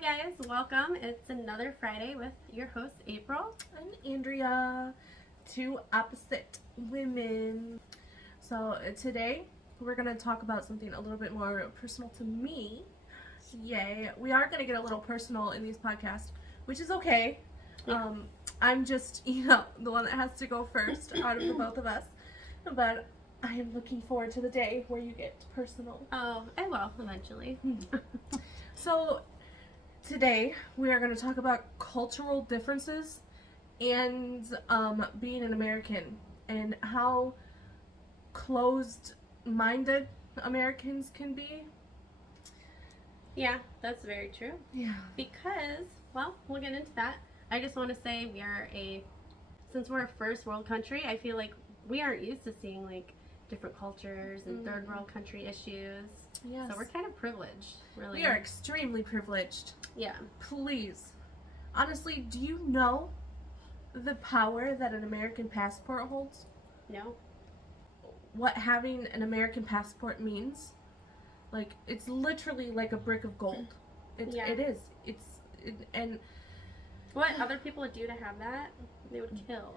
Hi guys, welcome. It's another Friday with your host April and Andrea, two opposite women. So today we're going to talk about something a little bit more personal to me. Yay. We are going to get a little personal in these podcasts, which is okay. Yeah. I'm just, the one that has to go first out of the both of us. But I am looking forward to the day where you get personal. Oh, I will eventually. So today we are going to talk about cultural differences and being an American and how closed-minded Americans can be. Yeah, that's very true. Yeah. Because, well, we'll get into that. I just want to say since we're a first world country, I feel like we aren't used to seeing like different cultures and third world country issues. Yes. So we're kind of privileged, really. We are extremely privileged. Yeah. Please. Honestly, do you know the power that an American passport holds? No. What having an American passport means? Like, it's literally like a brick of gold. It is. And what other people would do to have that? They would kill.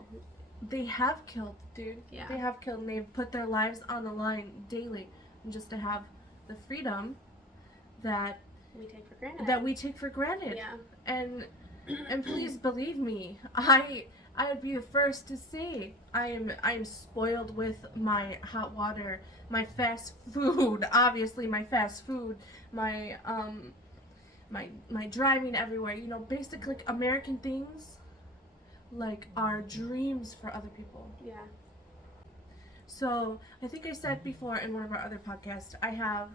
They have killed, dude. Yeah. They have killed, and they've put their lives on the line daily, and just to have the freedom that we take for granted. Yeah. And please believe me, I would be the first to say I am spoiled with my hot water, my fast food, obviously my fast food, my my driving everywhere. Basic like American things like are dreams for other people. Yeah. So I think I said before in one of our other podcasts, I have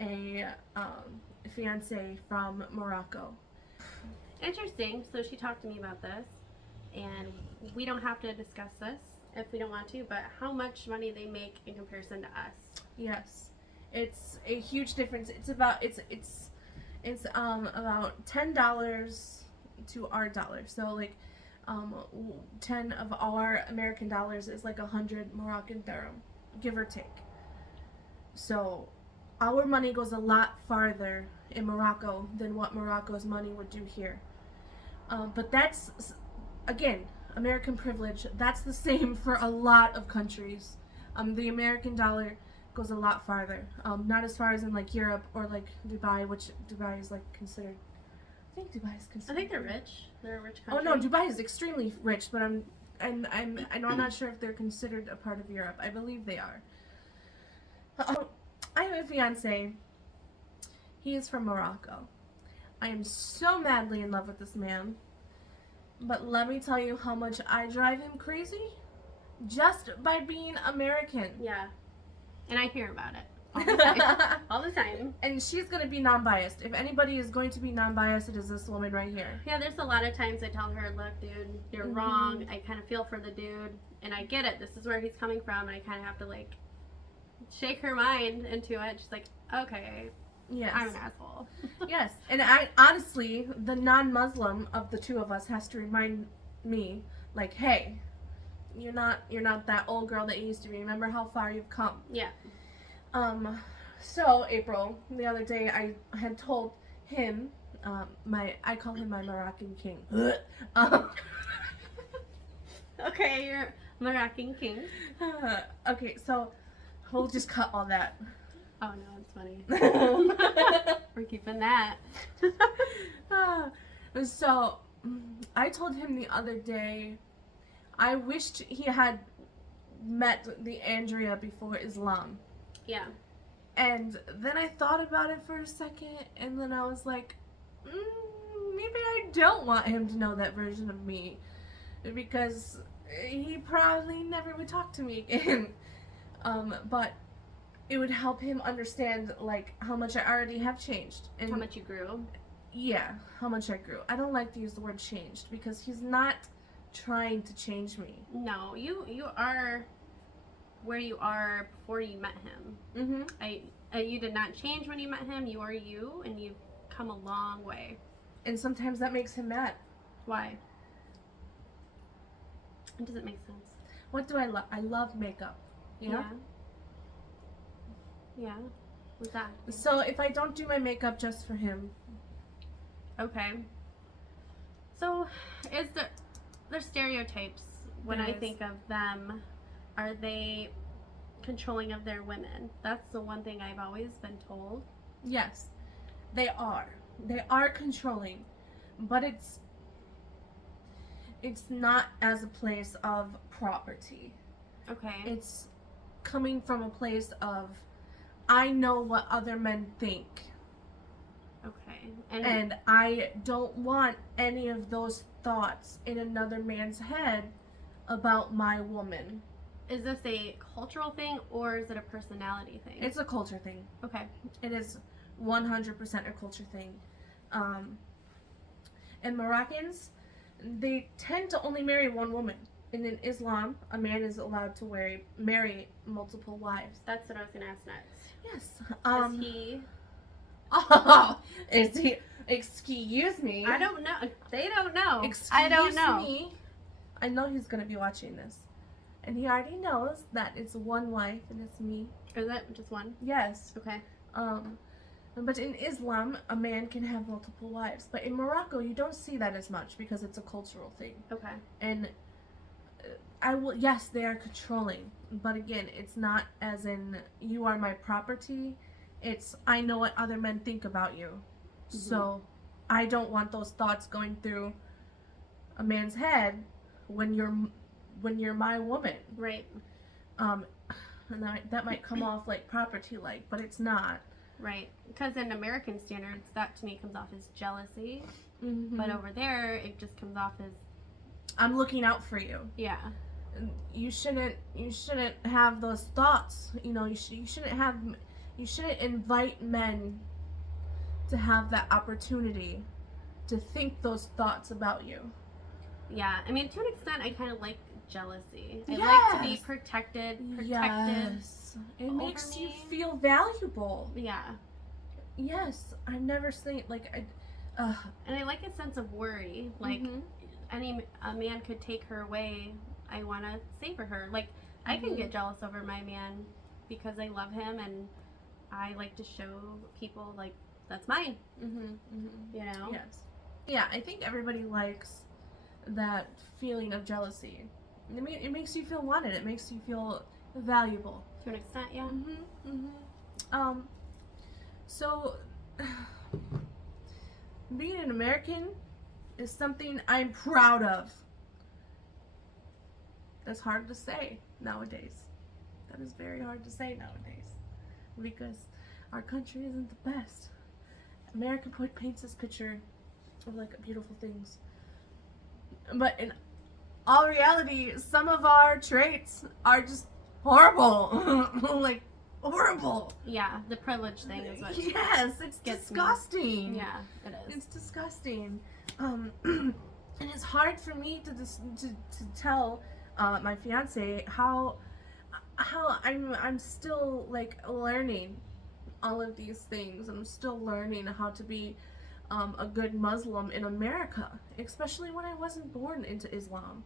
a fiance from Morocco. Interesting. So she talked to me about this, and we don't have to discuss this if we don't want to, but how much money they make in comparison to us. Yes. It's a huge difference. It's about about $10 to our dollar. So like 10 of our American dollars is like 100 Moroccan dirham, give or take. So our money goes a lot farther in Morocco than what Morocco's money would do here. But that's, again, American privilege. That's the same for a lot of countries. The American dollar goes a lot farther. Not as far as in like Europe or like Dubai, which Dubai is like considered. I think Dubai is considered. I think they're rich. They're a rich country. Oh no, Dubai is extremely rich, but I'm not sure if they're considered a part of Europe. I believe they are. I have a fiance. He is from Morocco. I am so madly in love with this man. But let me tell you how much I drive him crazy just by being American. Yeah. And I hear about it all the time. All the time. And she's going to be non-biased. If anybody is going to be non-biased, it is this woman right here. Yeah, there's a lot of times I tell her, look, dude, you're wrong. I kind of feel for the dude. And I get it. This is where he's coming from. And I kind of have to, like, shake her mind into it. She's like, okay, yes. I'm an asshole. Yes. And I honestly, the non-Muslim of the two of us has to remind me, like, hey, you're not that old girl that you used to be. Remember how far you've come. Yeah. So April, the other day I had told him, I call him my Moroccan king. Okay, you're Moroccan king. Okay, so we'll just cut all that. Oh no, it's funny. We're keeping that. So I told him the other day, I wished he had met the Andrea before Islam. Yeah. And then I thought about it for a second, and then I was like, maybe I don't want him to know that version of me, because he probably never would talk to me again. But it would help him understand, like, how much I already have changed. And how much you grew. Yeah, how much I grew. I don't like to use the word changed, because he's not trying to change me. No, you are where you are before you met him. You did not change when you met him. You are you, and you've come a long way. And sometimes that makes him mad. Why? It doesn't make sense. What do I love? I love makeup. You know? Yeah. What's that? So if I don't do my makeup just for him, Okay. So, is their stereotypes when There I is. think of them, are they controlling of their women? That's the one thing I've always been told. Yes, they are. They are controlling, but it's not as a place of property. Okay. It's coming from a place of I know what other men think, Okay. and I don't want any of those thoughts in another man's head about my woman. is this a cultural thing or is it a personality thing? It's a culture thing. Okay. It is 100% a culture thing. And Moroccans, they tend to only marry one woman. And in Islam, a man is allowed to marry multiple wives. That's what I was going to ask next. Yes. Is he? Oh, is he? Excuse me. I don't know. They don't know. Excuse I don't know. me. I know he's gonna be watching this, and he already knows that it's one wife and it's me. Is it just one? Yes. Okay. But in Islam, a man can have multiple wives. But in Morocco, you don't see that as much because it's a cultural thing. Okay. And yes, they are controlling. But again, it's not as in you are my property. It's I know what other men think about you. Mm-hmm. So I don't want those thoughts going through a man's head when you're my woman. Right. And that might come off like property like, but it's not. Right. Because in American standards, that to me comes off as jealousy. Mm-hmm. But over there, it just comes off as I'm looking out for you. yeah. You shouldn't have those thoughts. You know, you shouldn't invite men to have that opportunity to think those thoughts about you. Yeah. I mean, to an extent, I kind of like jealousy. I like to be Yes. protected. Yes. It over makes you me. feel valuable. Yeah. Yes. I've never seen like And I like a sense of worry. Like mhm. a man could take her away. I want to savor her. Like I can Mhm. get jealous over my man because I love him and I like to show people like that's mine. You know. Yes. Yeah, I think everybody likes that feeling of jealousy. I mean, it makes you feel wanted. It makes you feel valuable. To an extent, yeah. So being an American is something I'm proud of. That's hard to say nowadays. That is very hard to say nowadays because our country isn't the best. American paints this picture of like beautiful things, but in all reality, some of our traits are just horrible. Like horrible. Yeah, the privilege thing is what. Yes, it's gets me. disgusting. Yeah, it is. It's disgusting. And it's hard for me to tell my fiance how I'm still like learning all of these things. I'm still learning how to be a good Muslim in America, especially when I wasn't born into Islam.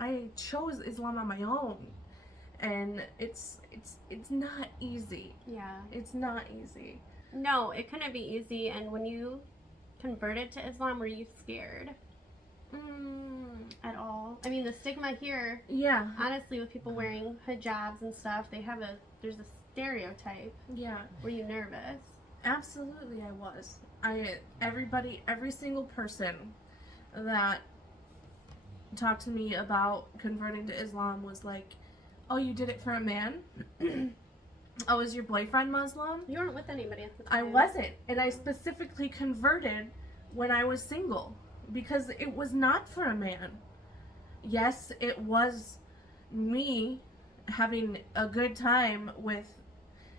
I chose Islam on my own, and it's not easy. Yeah. It's not easy. No, it couldn't be easy. And when you converted to Islam, were you scared at all? I mean, the stigma here, Yeah. honestly, with people wearing hijabs and stuff, there's a stereotype. Yeah. Were you nervous? Absolutely, I was. Every single person that talked to me about converting to Islam was like, "Oh, you did it for a man? Oh, is your boyfriend Muslim?" You weren't with anybody at the time. I wasn't, and I specifically converted when I was single because it was not for a man. Yes, it was me having a good time with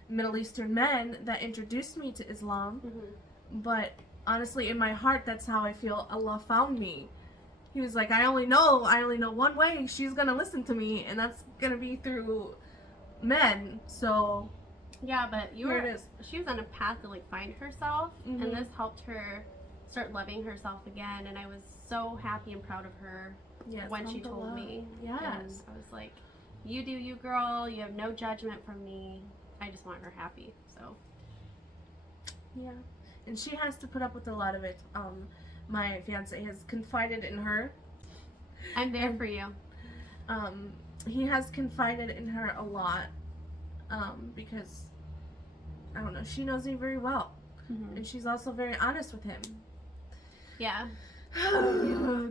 Middle Eastern men that introduced me to Islam. But honestly, in my heart, that's how I feel Allah found me. He was like, I only know one way she's gonna listen to me, and that's gonna be through men. So yeah, but here it is. she was on a path to like find herself, Mhm. and this helped her start loving herself again. And I was so happy and proud of her Yes, when she told alhamdulillah. me. Yes. And I was like, you do you, girl. You have no judgment from me. I just want her happy. So Yeah. And she has to put up with a lot of it. my fiance has confided in her. I'm there for you. He has confided in her a lot, because, I don't know, she knows me very well. Mm-hmm. And she's also very honest with him. Yeah.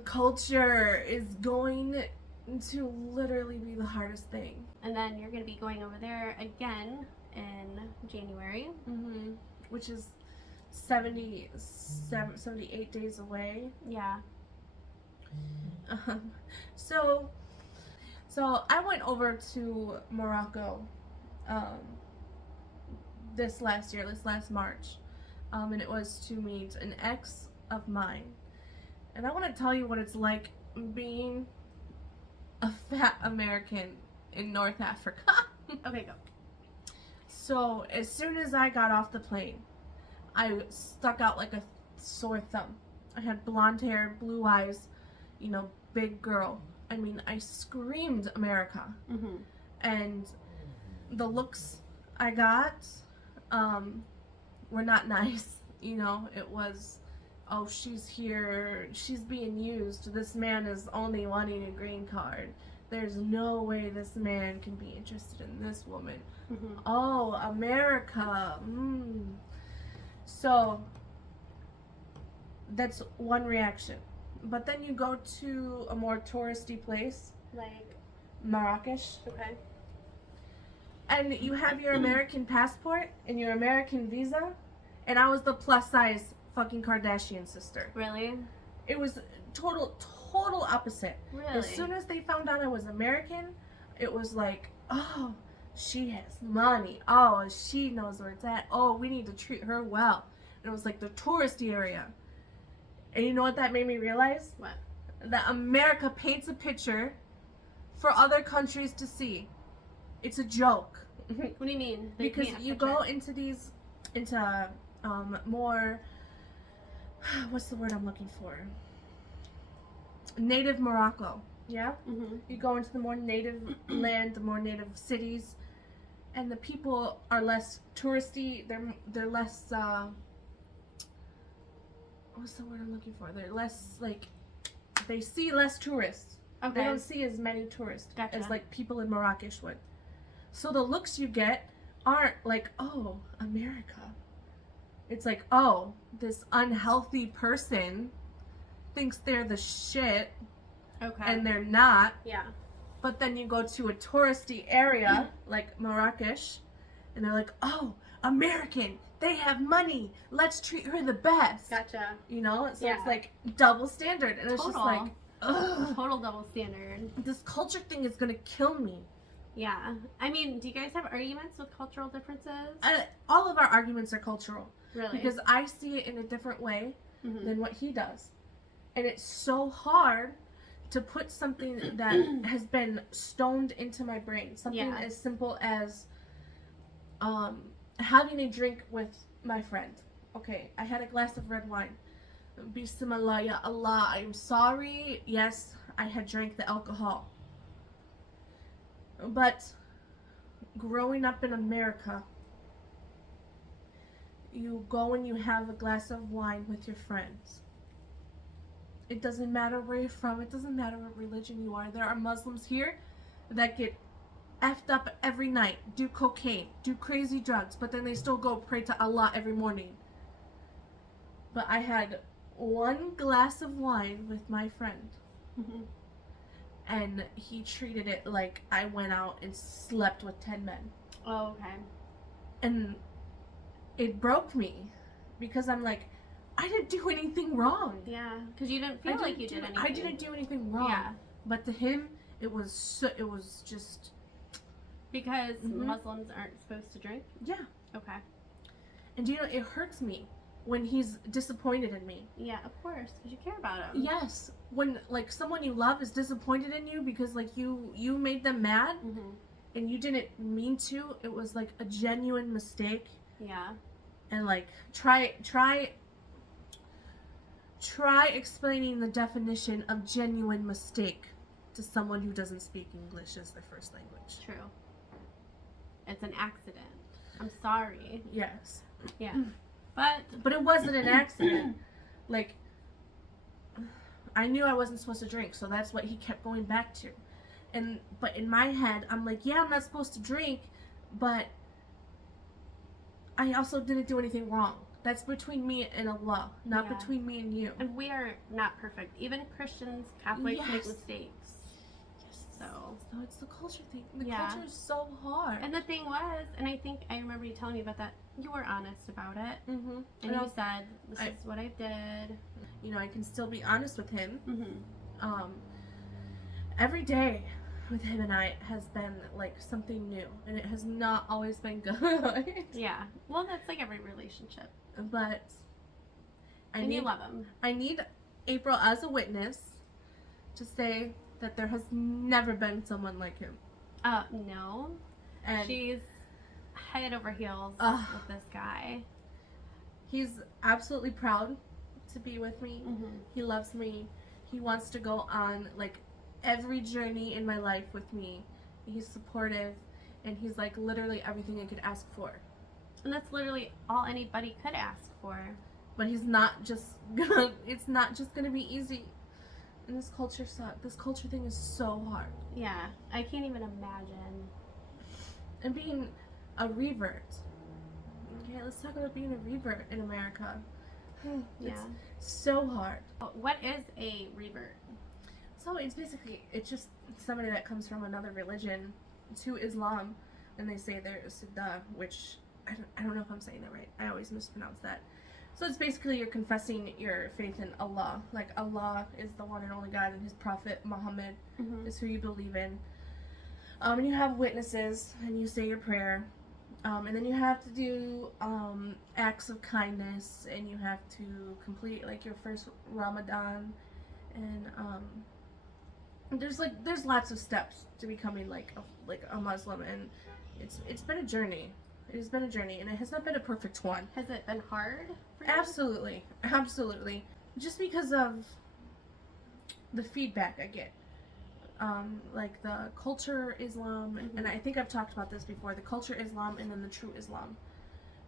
Culture is going to literally be the hardest thing. And then you're going to be going over there again in January. Mm-hmm. Which is 78 days away. Yeah. So I went over to Morocco this last March. And it was to meet an ex of mine. And I want to tell you what it's like being a fat American in North Africa. Okay, go. So as soon as I got off the plane, I stuck out like a sore thumb. I had blonde hair, blue eyes, big girl. I mean, I screamed America. Mm-hmm. And the looks I got were not nice. It was, oh, she's here, she's being used. This man is only wanting a green card. There's no way this man can be interested in this woman. Mm-hmm. Oh, America. So that's one reaction. But then you go to a more touristy place, Like, Marrakesh, okay. and you have your American passport and your American visa, and I was the plus size fucking Kardashian sister. Really? It was total opposite. Really? As soon as they found out I was American, it was like, oh, she has money. Oh, she knows where it's at. Oh, we need to treat her well. And it was like the touristy area. And you know what that made me realize? What? That America paints a picture for other countries to see. It's a joke. What do you mean? They Because paint a you picture? go into more, what's the word I'm looking for? Native Morocco. Yeah? Mm-hmm. You go into the more native land, the more native cities, and the people are less touristy. They're less, what's the word I'm looking for? They're less, like, they see less tourists. Okay. They don't see as many tourists Gotcha. as, like, people in Marrakesh would. So the looks you get aren't like, oh, America. It's like, oh, this unhealthy person thinks they're the shit, Okay. and they're not. Yeah. But then you go to a touristy area like Marrakesh, and they're like, oh, American, they have money, let's treat her the best. Gotcha. So Yeah. it's like double standard, and it's just Total. like, ugh, Total double standard. this culture thing is gonna kill me. Yeah. I mean, do you guys have arguments with cultural differences? All of our arguments are cultural, Really? because I see it in a different way Mhm. than what he does. And it's so hard to put something that has been stoned into my brain. Something Yeah. as simple as having a drink with my friend. Okay, I had a glass of red wine. Bismillah, ya Allah, I'm sorry. Yes, I had drank the alcohol. But growing up in America, you go and you have a glass of wine with your friends. It doesn't matter where you're from. It doesn't matter what religion you are. There are Muslims here that get effed up every night, do cocaine, do crazy drugs, but then they still go pray to Allah every morning. But I had one glass of wine with my friend, Mhm. and he treated it like I went out and slept with 10 men. Oh, okay. And it broke me, because I'm like, I didn't do anything wrong. Yeah, because you didn't feel like you did anything. I didn't do anything wrong. Yeah, But to him, it was just, because Mhm. Muslims aren't supposed to drink. yeah. Okay. And it hurts me when he's disappointed in me. Yeah, of course, because you care about him. Yes, when like someone you love is disappointed in you because like you made them mad Mhm. and you didn't mean to. It was like a genuine mistake. Yeah. And like try explaining the definition of genuine mistake to someone who doesn't speak English as their first language. True. It's an accident. I'm sorry. Yes. Yeah. But But it wasn't an accident. Like, I knew I wasn't supposed to drink, so that's what he kept going back to. But in my head, I'm like, yeah, I'm not supposed to drink, but I also didn't do anything wrong. That's between me and Allah, not Yeah. between me and you. And we are not perfect. Even Christians, Catholics make Yes. mistakes. Yes. So. So it's the culture thing. The Yeah. culture is so hard. And the thing was, and I think I remember you telling me about that, you were honest about it. Mm-hmm. And you said, this is what I did. You know, I can still be honest with him. Mm-hmm. Every day with him and I has been like something new, and it has not always been good. Yeah. Well, that's like every relationship. But And you love him. I need April as a witness to say that there has never been someone like him. No. And She's head over heels with this guy. he's absolutely proud to be with me. Mm-hmm. He loves me. He wants to go on like every journey in my life with me. He's supportive, and he's like literally everything I could ask for. And that's literally all anybody could ask for. But he's not just gonna, it's not just gonna be easy. And this culture thing is so hard. Yeah. I can't even imagine. And being a revert. Okay, let's talk about being a revert in America. Yeah. It's so hard. What is a revert? So it's just somebody that comes from another religion to Islam, and they say they're Siddha, which I don't know if I'm saying that right. I always mispronounce that. So it's basically you're confessing your faith in Allah. Like Allah is the one and only God, and His Prophet Muhammad is who you believe in. And you have witnesses, and you say your prayer. And then you have to do acts of kindness, and you have to complete like your first Ramadan, and there's lots of steps to becoming like a Muslim, and it's been a journey. It has been a journey, and it has not been a perfect one. Has it been hard for you? Absolutely. Just because of the feedback I get. Like the culture Islam, and I think I've talked about this before, the culture Islam and then the true Islam.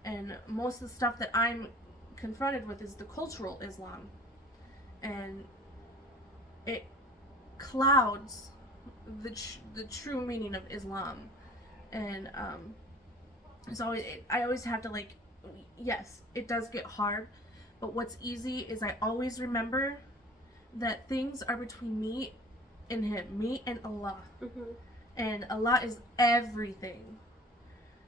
And most of the stuff that I'm confronted with is the cultural Islam. And it clouds the true meaning of Islam. And I always have to like, yes, it does get hard, but what's easy is I always remember that things are between me and him, me and Allah. And Allah is everything,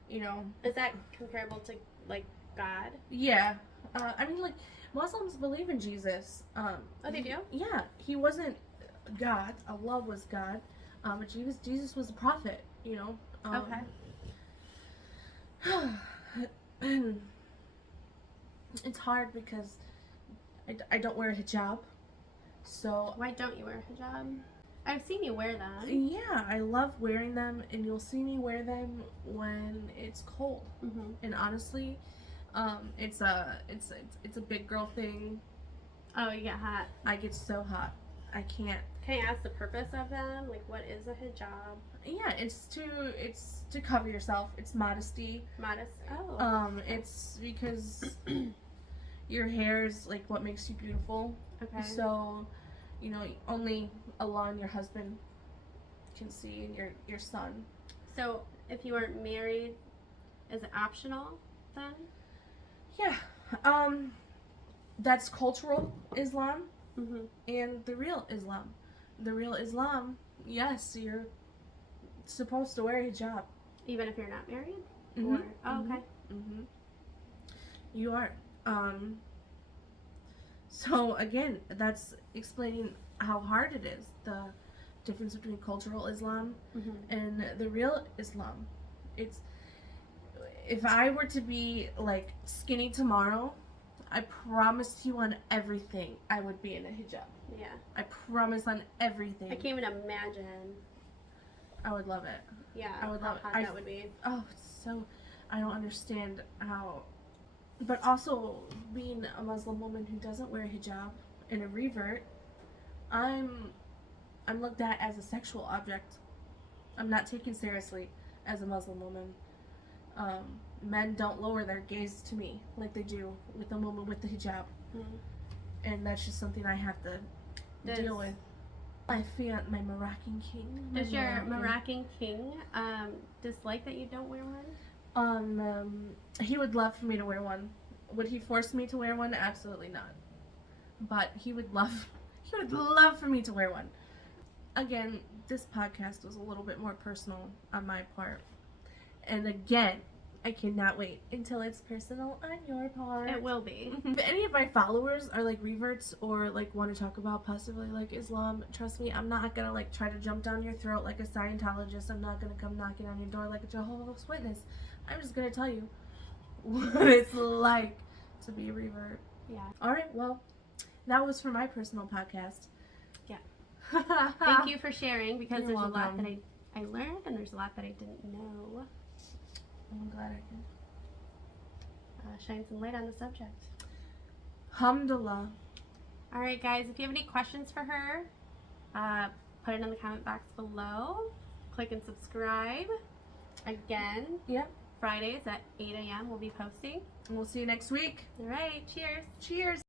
you know. Is that comparable to like God? Yeah. I mean, like, Muslims believe in Jesus. Oh, they do? Yeah, he wasn't God. Allah was God. But Jesus was a prophet, you know. Okay. It's hard because I don't wear a hijab. So Why don't you wear a hijab? I've seen you wear them. yeah, I love wearing them, and you'll see me wear them when it's cold. And honestly, it's a big girl thing. Oh, you get hot. I get so hot, I can't. Can I ask the purpose of them? Like, what is a hijab? Yeah, it's to cover yourself. It's modesty. Modest. Oh. It's because your hair is like what makes you beautiful. Okay. So, you know, only Allah and your husband can see, and your son. So, if you weren't married, is it optional then? Yeah. That's cultural Islam and the real Islam. The real Islam, yes, you're supposed to wear a hijab. Even if you're not married? Or, okay. You are. So again, that's explaining how hard it is, the difference between cultural Islam and the real Islam. It's, if I were to be like skinny tomorrow, I promise you on everything I would be in a hijab. Yeah. I promise on everything. I can't even imagine. I would love it. Yeah. I would love it. How hot that would be. Oh, it's so, I don't understand how. But also, being a Muslim woman who doesn't wear a hijab and a revert, I'm looked at as a sexual object. I'm not taken seriously as a Muslim woman. Men don't lower their gaze to me like they do with a woman with the hijab. And that's just something I have to deal with. My fiat, my Moroccan king. Does your Moroccan king dislike that you don't wear one? He would love for me to wear one. Would he force me to wear one? Absolutely not. But he would love for me to wear one. Again, this podcast was a little bit more personal on my part. And again, I cannot wait until it's personal on your part. It will be. If any of my followers are like reverts or like want to talk about possibly like Islam, trust me, I'm not gonna like try to jump down your throat like a Scientologist. I'm not gonna come knocking on your door like a Jehovah's Witness. I'm just gonna tell you what it's like to be a revert. Yeah. Alright, well, that was for my personal podcast. Yeah. Thank you for sharing, because You're there's a lot welcome. that I learned and there's a lot that I didn't know. I'm glad I can. Shine some light on the subject. Alhamdulillah. Alright guys, if you have any questions for her, put it in the comment box below. Click and subscribe. Again, Yep. Fridays at 8 a.m. we'll be posting. And we'll see you next week. Alright, cheers. Cheers.